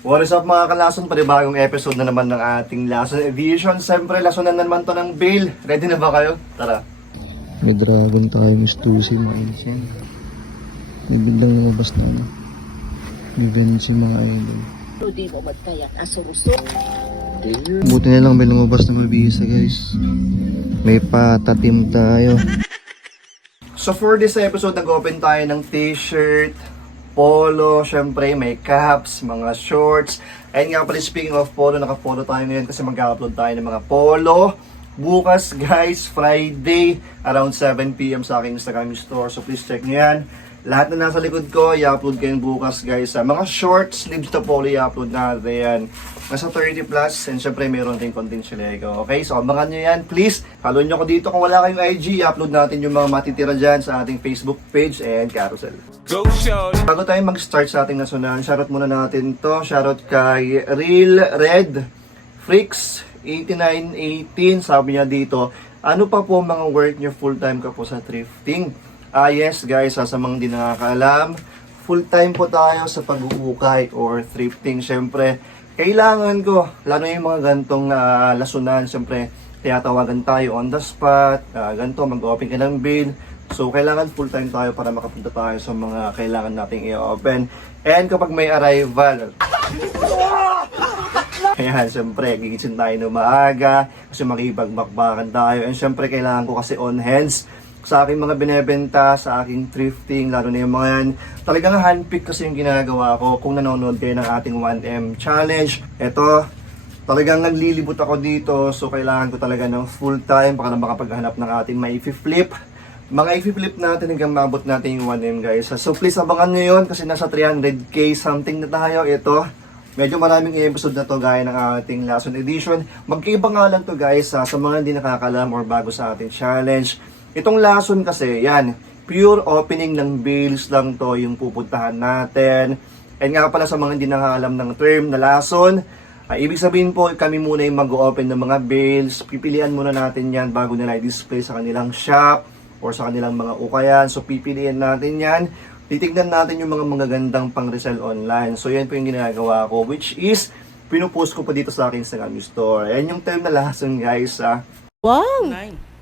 What is up mga kalason? Panibagong episode na naman ng ating Lason Edition. Siyempre, lasonan na naman to ng bail. Ready na ba kayo? Tara. May dragon tayo, Miss Tusi, mga ancient. May biglang lumabas na ano. May Vinci, mga idol. Hindi mo ba't kaya nasuruso? Buti na lang may lumabas na mabisa, guys. May patatim tayo. So for this episode, nag-open tayo ng t-shirt, polo, syempre may caps, mga shorts. Ayun nga pala, speaking of polo, naka-polo tayo ngayon kasi mag-upload tayo ng mga polo. Bukas guys, Friday, around 7 PM sa aking Instagram store. So please check nyo yan. Lahat na nasa likod ko, i-upload kayo bukas guys. Mga short sleeves na polo, i-upload natin yan. Nasa 30 plus, and syempre mayroon din konting chilego. Okay, so abangan nyo yan. Please, follow nyo ko dito. Kung wala kayong IG, i-upload natin yung mga matitira dyan sa ating Facebook page and carousel. Go show! Bago tayo mag-start sa ating nasunan, shoutout muna natin to. Shoutout kay Real Red Freaks 8918. Sabi niya dito, ano pa po mga work nyo full-time ka po sa thrifting? Yes guys, sa mga hindi nakakaalam, full-time po tayo sa pag-uukay or thrifting. Siyempre, kailangan ko, lalo yung mga gantong lasunan, siyempre, tiyatawagan tayo on the spot, ganito, mag-open ka ng bill. So, kailangan full-time tayo para makapunta tayo sa mga kailangan nating i-open. And kapag may arrival, kaya siyempre, gigising tayo ng maaga kasi makipagbakbakan tayo. And siyempre, kailangan ko kasi on hands sa aking mga binebenta, sa aking thrifting, lalo na yung mga yan. Talagang handpick kasi yung ginagawa ko. Kung nanonood kayo ng ating 1M challenge, eto, talagang naglilibot ako dito. So, kailangan ko talaga ng full time para makapaghanap ng ating ma-flip. Mga i-flip natin hanggang maabot natin yung 1M guys. So, please abangan nyo yun kasi nasa 300k something na tayo. Ito, medyo maraming episode na to gaya ng ating Lason Edition. Magkaiba nga lang to guys sa mga hindi nakakalam or bago sa ating challenge. Itong Lason kasi, yan, pure opening ng bills lang to yung pupuntahan natin. And nga pala sa mga hindi nakakalam ng term na Lason, ibig sabihin po, kami muna yung mag-open ng mga bills. Pipilian muna natin yan bago nila i-display sa kanilang shop or sa kanilang mga ukayan. So pipilian natin yan. Titignan natin yung mga magagandang pang-resell online. So yan po yung ginagawa ko, which is, pinupost ko pa dito sa aking Instagram store. Yan yung term na Lason guys. Wow!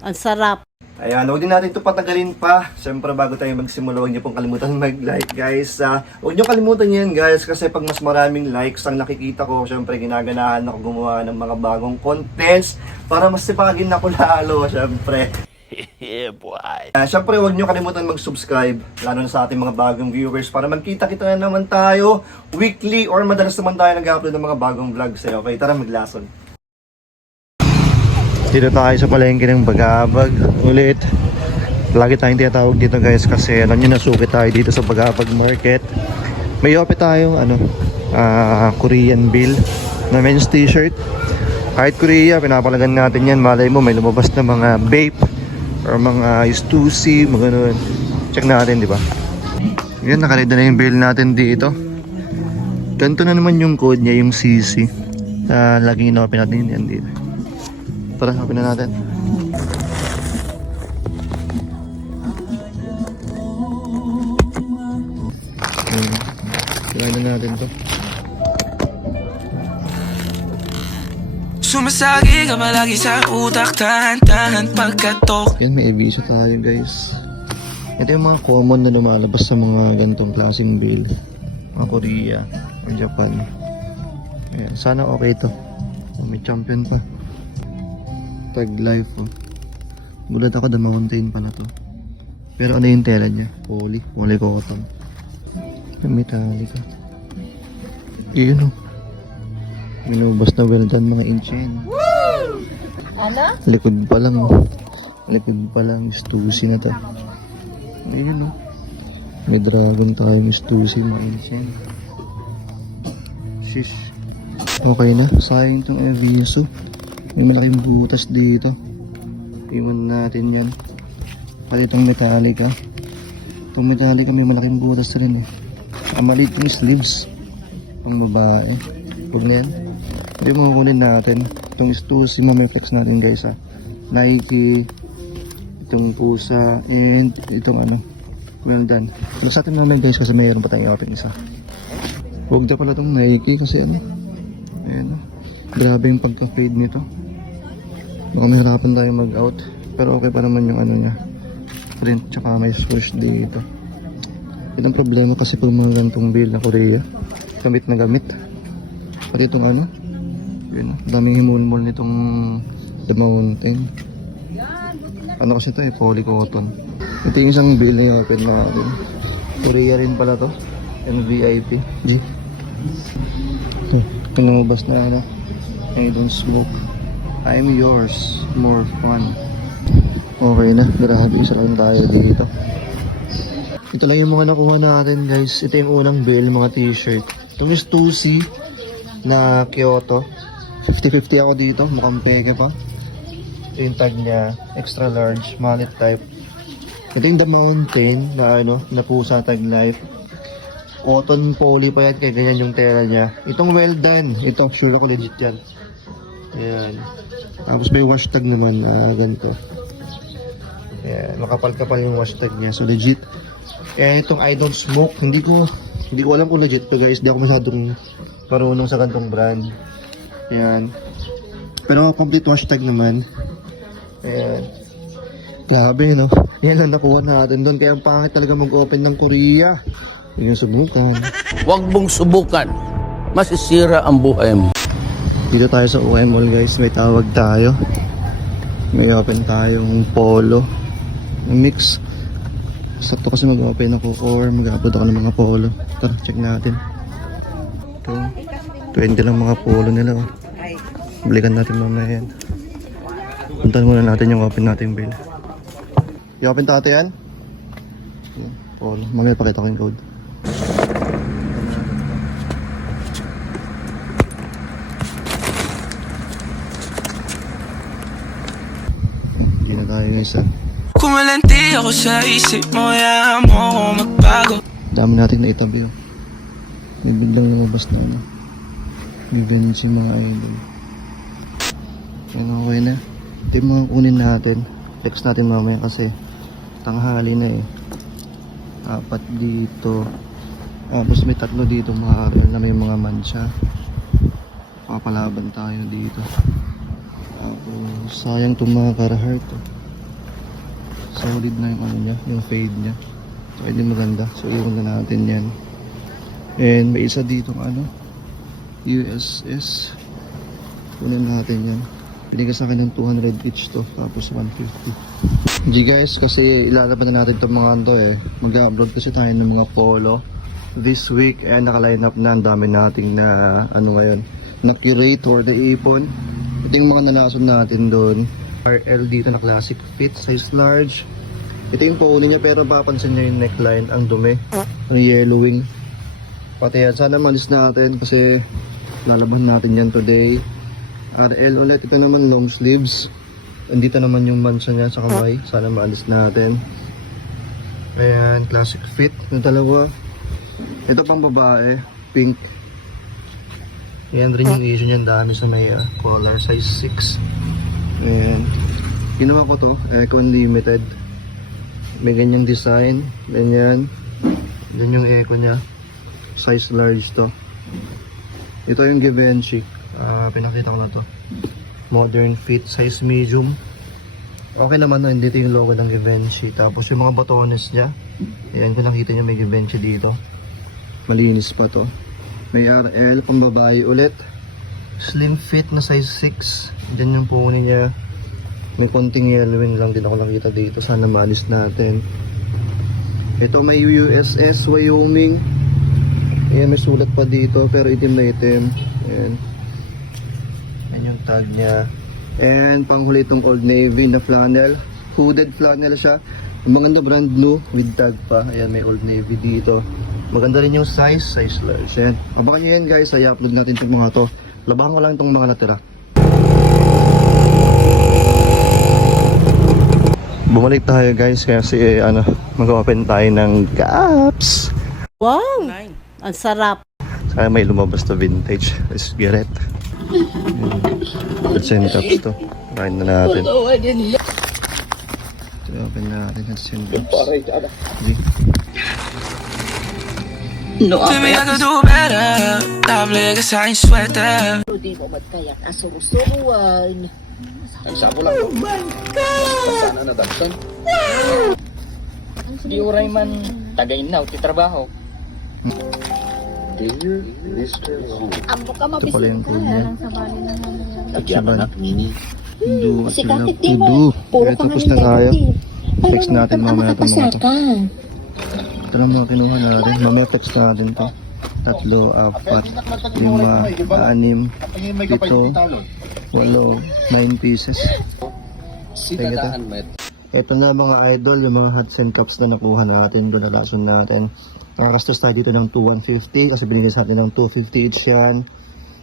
Ang sarap! Ayan, huwag din natin ito patagalin pa. Siyempre, bago tayo magsimula, huwag niyo pong kalimutan mag-like, guys. Huwag niyo kalimutan yan, guys, kasi pag mas maraming likes ang nakikita ko, siyempre, ginaganahan ako gumawa ng mga bagong contents para mas sipagin ako lalo, siyempre. Yeah, boy! Siyempre, huwag niyo kalimutan mag-subscribe, lalo na sa ating mga bagong viewers, para magkita-kita na naman tayo weekly or madalas naman tayo nag-upload ng mga bagong vlogs. Okay, tara maglason. Dito tayo sa palengke ng Bagabag ulit. Lagi tayong tinatawag dito guys kasi alam nyo, nasuki tayo dito sa Bagabag Market. May ope tayong Korean bill na men's t-shirt. Kahit Korea, pinapalagan natin yan. Malay mo may lumabas na mga vape or mga Stussy, mga ganun. Check natin, di ba? Yan, nakalida na yung bill natin dito. Ganito na naman yung code niya, yung CC. Laging inopen natin yan dito. Tara, open na natin. Kailangan na natin to. Sumasagi ka malagi sa utak, tahan-tahan pagkatok. Yan, may aviso tayo guys. Ito yung mga common na lumalabas sa mga ganitong klaseng bill. Mga Korea or Japan. Ayan, sana okay to. May champion pa. Tag life, oh. Gulat ako, The Mountain pala to. Pero ano yung tela niya? Poly cotton. Metallica. Yun, oh. Minubas na well done, mga inchen. Ano? Likod pa lang, oh. Likod pa lang, Stussy na to. Ayun, oh. May dragon tayo, Stussy, mga inchen. Shish. Okay na, sayang itong Eviso. May malaking butas dito. Iwan natin yan. Pati itong Metallica. Itong Metallica may malaking butas rin eh. Maliit yung sleeves. Pang babae. Huwag na yan. Hindi mo kukunin natin. Itong Stussy Mamiflex natin guys ha. Nike. Itong pusa. And itong well done. Pero sa atin naman guys kasi mayroon pa tayong open isa. Huwag na pala itong Nike kasi ano. Ayan o. Grabe yung pagka-fade nito. Baka mahirapan tayo mag-out. Pero okay pa naman yung ano niya. Print tsaka may swoosh dito. Ito ang problema kasi pag mga ganitong build na Korea. Gamit na gamit. Pati itong ano. Yun, daming himulmol nitong The Mountain. Ano kasi ito poly cotton. Ito yung isang build na open na natin. Korea rin pala to. And VIP. G. Yung lumabas na ano. I don't smoke. I'm yours. More fun. Okay na. Grabe. Isa lang tayo dito. Ito lang yung mga nakuha natin guys. Ito yung unang bill. Mga t-shirt. Itong is 2C na Kyoto. 50-50 ako dito. Mukhang peke pa. Ito yung tag niya. Extra large. Mallet type. Ito yung The Mountain na ano. Na pusa tag life. Cotton poly pa yan, kaya ganyan yung tela niya. Itong well done. Ito, sure ako legit yan. Ayan. Tapos may wash tag naman na ganito. Ayan, makapal-kapal yung wash tag niya. So legit. Ayan, itong I don't smoke. Hindi ko alam kung legit to guys. Hindi ako masyadong marunong sa ganitong brand. Ayan. Pero complete wash tag naman. Ayan. Grabe, no? Yan lang nakuha natin doon. Kaya ang pangit talaga mag-open ng Korea. Yung subukan. Huwag mong subukan. Masisira ang buhay mo. Dito tayo sa UM Mall guys. May tawag tayo. May open tayong polo. Mix. Sakto kasi mag-open ako or mag-upload ako ng mga polo. Tara, check natin. Ito. 20 lang mga polo nila. Oh. Balikan natin mamaya yan. Puntahan muna natin yung open nating bill. I-open tayo yan? Polo. Mamaya pakita ko yung code. Hindi na tayo isa. Kumalanti ako sa isip mo, hayaan mo ako magbago. Dami natin na itabi. Oh. May biglang lumabas na ano. Givenchy mga idol. Yan okay na. Ito yung mga kunin natin. Flex natin mamaya kasi tanghali na eh. 4 dito. Tapos may 3 dito mga RL na may mga mancha. Papalaban tayo dito. Tapos sayang itong mga Carhartt. Solid na yung ano niya, yung fade niya. So hindi maganda. So iwan na natin yan. And may isa dito ano, USS. Kunin natin yan. Binigay sa akin ng 200 each to. Tapos 150. G guys, kasi ilalaban na natin itong mga ando eh. Mag-upload kasi tayo ng mga polo this week. And naka-line up na. Ang dami nating na ano ngayon, na curate or the ipon. Ito yung mga nalason natin doon. RL dito na classic fit, size large. Ito yung pony niya pero papansin niya yung neckline, ang dumi. Ang yellowing. Pati yan, sana malis natin kasi lalaban natin yan today. RL ulit, ito naman long sleeves. Andito naman yung mancha niya sa kamay. Sana maalis natin. Ayan, classic fit. Yung dalawa. Ito pang babae, pink. Ayan rin yung issue niyan, dami sa may collar, size 6. Ayan. Ginawa ko to, Econ Limited. May ganyang design. Ganyan. Yan yung Eco niya. Size large to. Ito yung Givenchy. Pinakita ko na to. Modern fit, size medium. Okay naman no, dito yung logo ng Givenchy. Tapos yung mga botones niya. Ayan, kung nakita nyo may Givenchy dito. Malinis pa to. May RL, pambabae ulit. Slim fit na size 6. Diyan yung pony niya. May konting yellowing lang din ako nakita dito. Sana maalis natin. Ito may USS Wyoming. Ayan, may sulat pa dito pero itim na itim. Ayan. Ayan yung tag niya. And panghuli itong Old Navy na flannel. Hooded flannel siya. Maganda brand new with tag pa. Ayan, may Old Navy dito. Maganda rin yung size large. Ayan. Abangan nyo yan guys. Ay upload natin itong mga to. Labahan ko lang itong mga natira. Bumalik tayo guys kasi ano, mag-open tayo ng Gaps. Wow! Ang sarap. Sana may lumabas to vintage. Let's get it. Percent Gaps to. Kain na natin. Ito open natin. Percent Gaps. Baby, I could do better. Dable ka sa aking sweater. Di mo ba't kaya asuro-suruan? Di uray man tagay na ti trabaho. Amo ka Ito pala yung mabisita. code niya. Nagyaman na. Do what Si you love Kakit, to di do. mo. Puro Eh, ka tapos nga na tayo. ni Text natin mamaya itong mga to. Ka. Ito lang mga kinuha natin. Mamaya text natin to. 3, 4, 5, 6, 7, 8, 9 pieces. Sinadaan met. Ito na mga idol, yung mga hats and cups na nakuha natin, doon na lason natin. Nakakastos tayo dito ng 2,150 kasi binigay sa atin ng 250 each yan.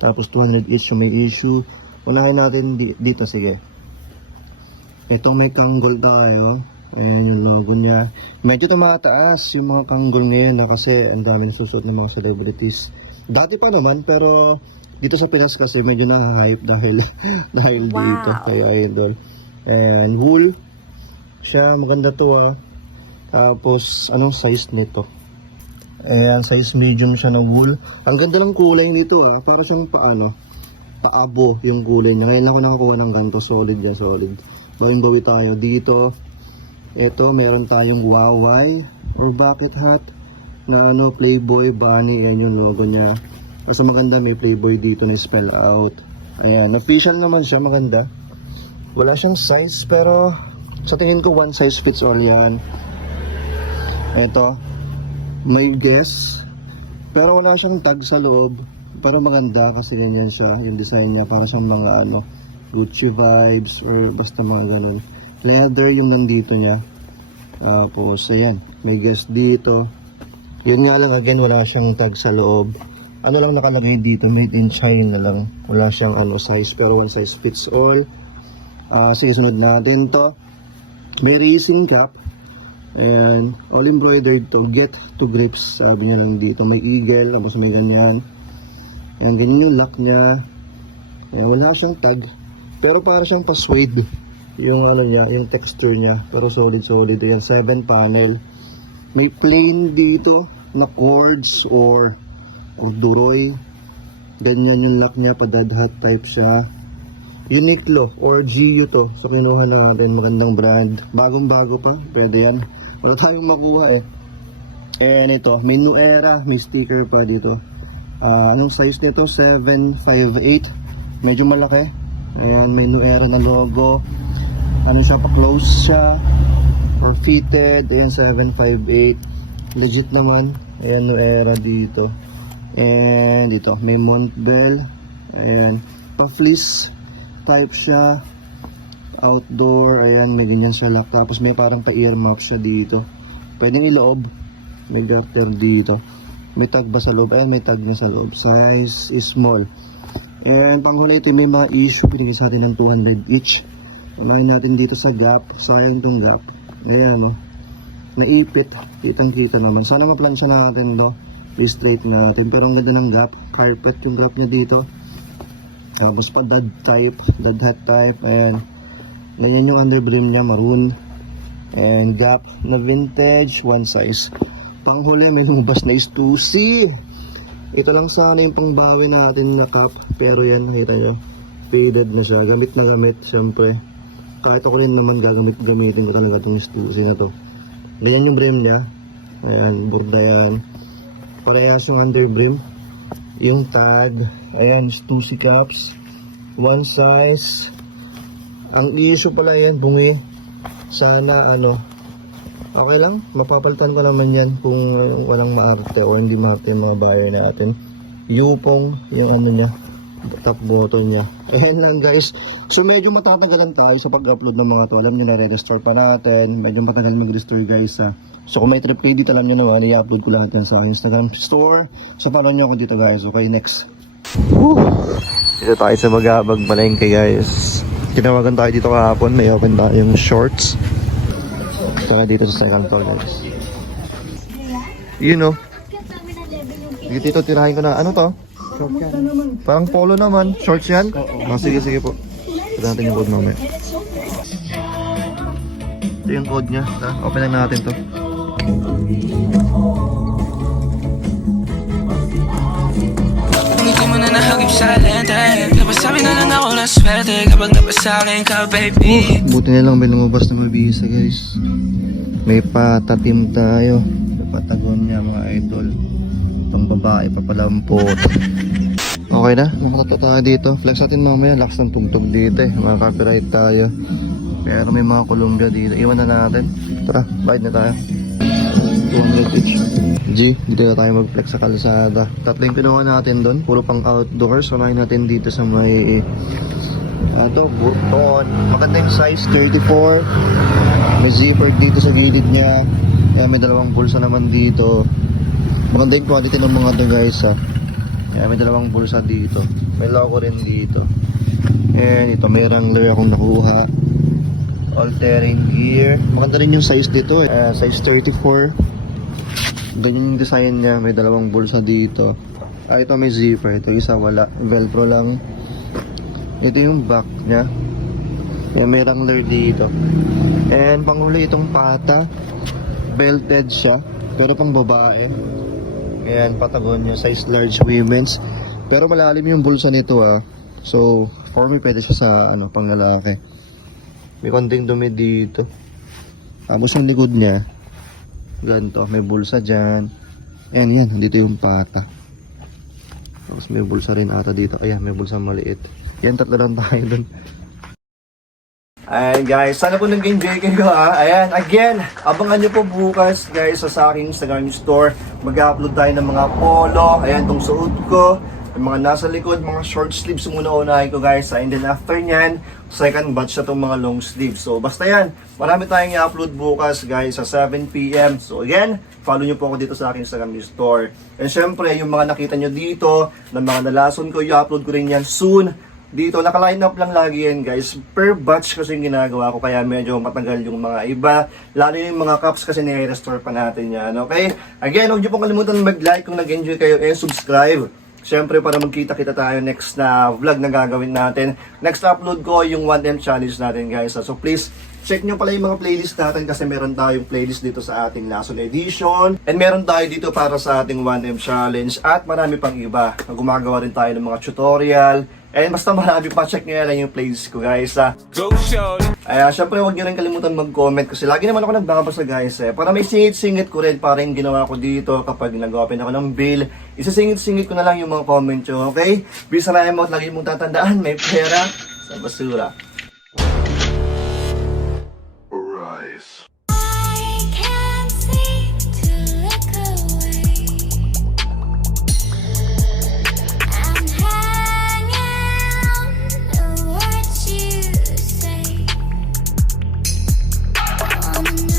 Tapos 200 each yung may issue. Unahin natin dito, sige. Ito may kanggol tayo. Ayan yung logo niya. Medyo tumataas yung mga kanggol ngayon no, kasi ang dami nasusuot ng mga celebrities. Dati pa naman pero dito sa Pinas kasi medyo na-hype dahil dito kayo idol. And wool siya, maganda to ah. Tapos anong size nito? Ayan, size medium siya na wool. Ang ganda ng kulay nito ah. Para siyang paabo yung kulay niya. Ngayon lang ako nakakuha ng ganito. Solid yan, solid. Bawin-bawi tayo dito. Ito, meron tayong Huawei or bucket hat na Playboy Bunny. Ayan yung logo niya. Kasi maganda, may Playboy dito na spell out. Ayan, official naman siya, maganda. Wala siyang size pero sa tingin ko one size fits all yan. Ito, may guess pero wala siyang tag sa loob. Pero maganda kasi ganyan siya, yung design niya para sa mga Gucci vibes or basta mga ganun. Leather yung nandito niya. Tapos ayan, may gas dito. Yun nga lang, again, wala siyang tag sa loob. Ano lang nakalagay dito, made in China lang. Wala siyang size, pero one size fits all. Sige, sunod natin to. May racing cap. Ayan, all embroidered to. Get to grips, sabi niya lang dito. May eagle, tapos may ganyan. Ayan, ganyan yung lock niya. Ayan, wala siyang tag. Pero para siyang pa-suede. Yung niya, yung texture niya, pero solid. Ayan, 7 panel. May plain dito na cords or duroy. Ganyan yung lock niya, padadhat type siya. Uniqlo or GU to. So kinuha natin, magandang brand. Bagong-bago pa, pwede yan. Wala tayong makuha eh. And ito, may New Era, may sticker pa dito. Anong size nito? 758. Medyo malaki. Ayan, may New Era na logo. Ano siya, pa-close siya or fitted. Ayan, 758 legit naman. Ayan, New Era dito. And dito, may Montbell. Ayan, pa-fleece type siya, outdoor. Ayan, may ganyan siya lock. Tapos may parang pa-earmuff siya dito. Pwedeng iloob. May garter dito. May tag ba sa loob? Ayan, may tag na sa loob. Size is small. And panghuli ito, may mga issue. Pinigay sa atin ng 200 each. Unahin natin dito sa gap. Sayang itong gap. Ayan naipit. Kitang kita naman. Sana maplansya natin i-straight natin. Pero ang ganda ng gap. Carpet yung gap niya dito. Tapos pa dad hat type. Ayan. Ganyan yung underbrim niya. Maroon. And gap na vintage. One size. Panghuli may lumabas na istusi. Ito lang sana yung pangbawi natin na cap. Pero yan nakita nyo. Faded na siya. Gamit na gamit. Siyempre. Kahit ako rin naman gamitin ko talaga itong Stussy na to. Ganyan yung brim niya. Ayan, burda yan. Parehas yung under brim. Yung tag. Ayan, Stussy caps. One size. Ang issue pala yan, bungi. Sana okay lang. Mapapalitan ko naman yan kung walang maarte o hindi maarte yung mga buyer natin. Yupong yung niya. Top button niya. Ayan lang guys. So medyo matatagalan tayo sa pag-upload ng mga to. Alam nyo na re-restore pa natin. Medyo matagal mag-restore guys So kung may trip kayo dito, alam nyo naman, i-upload ko lahat yan sa Instagram store. So follow nyo ako dito guys. Okay, next. Dito tayo sa Bagabag Palengke guys. Tinawagan tayo dito kahapon. May open tayong shorts. Saka dito sa second floor guys. Yun dito tirahin ko na. Ano to? Parang polo naman. Shorts yan? Sige po. Tignan natin yung code mamaya. Ito yung code niya. Open lang natin to. keep silent Napasabi na lang ako na swerte kapag napasakin ka baby. Buti na lang may lumabas na mabisa guys. May patatim tayo. Patagonia mga idol. Itong babae papalampot. Okay na, nakatato tayo dito. Flex natin mamaya, lakas ng tugtog dito eh. Mga copyright tayo. Pero may mga Columbia dito. Iwan na natin. Tara, bayad na tayo. 200 each. G, dito na tayo mag-flex sa kalsada. Tatlo yung kinuha natin doon. Puro pang outdoors. Unahin natin dito sa may Burton. Maganda yung size, 34. May zipper dito sa gilid niya. May dalawang bulsa naman dito. Maganda yung quality ng mga to guys ha. May dalawang bulsa dito. May logo rin dito. And ito, may Wrangler akong nakuha. All-terrain gear. Maganda rin yung size dito eh. Size 34. Ganyan yung design niya. May dalawang bulsa dito. Ito may zipper. Ito isa wala. Velcro lang. Ito yung back niya. May Wrangler dito. And panghuli itong pata. Belted siya. Pero pang babae. Ayan, Patagonia. Size large women's. Pero malalim yung bulsa nito ah. So, for me pwede siya sa pang lalaki. May konting dumi dito. Tapos yung likod niya, ganito, may bulsa dyan. And yan, dito yung pata. Tapos may bulsa rin ata dito. Ayan, may bulsa maliit. Yan, tatlo lang tayo dun. Ayan guys, sana po nag-enjoy kayo ha. Ayan, again, abangan nyo po bukas guys sa aking Instagram store. Mag-upload tayo ng mga polo. Ayan, itong suot ko. Yung mga nasa likod, mga short sleeves muna unahin ko guys. And then after nyan, second batch na itong mga long sleeves. So basta yan, marami tayong i-upload bukas guys sa 7 PM. So again, follow nyo po ako dito sa aking Instagram store. And syempre, yung mga nakita nyo dito, ng mga nalason ko, i-upload ko rin yan soon. Dito, naka-line up lang lagi yan guys. Per batch kasi yung ginagawa ko, kaya medyo matagal yung mga iba. Lalo yung mga cups kasi nire-restore pa natin yan, okay? Again, huwag nyo pong kalimutan mag-like kung nag-enjoy kayo and subscribe. Siyempre, para magkita-kita tayo next na vlog na gagawin natin. Next upload ko yung 1M challenge natin guys. So please, check nyo pala yung mga playlist natin kasi meron tayong playlist dito sa ating Lason Edition. And meron tayo dito para sa ating 1M challenge at marami pang iba. Gumagawa rin tayo ng mga tutorial. And basta marami pa, check nyo yan yung playlist ko guys ha. Go show. Syempre huwag nyo rin kalimutan mag-comment kasi lagi naman ako nagbabasa guys eh. Para may singit-singit ko rin para yung ginawa ko dito kapag nag-open ako ng bill. Isasingit-singit ko na lang yung mga comment nyo, okay? Bisa na mo, lagi mong tatandaan, may pera sa basura. I'm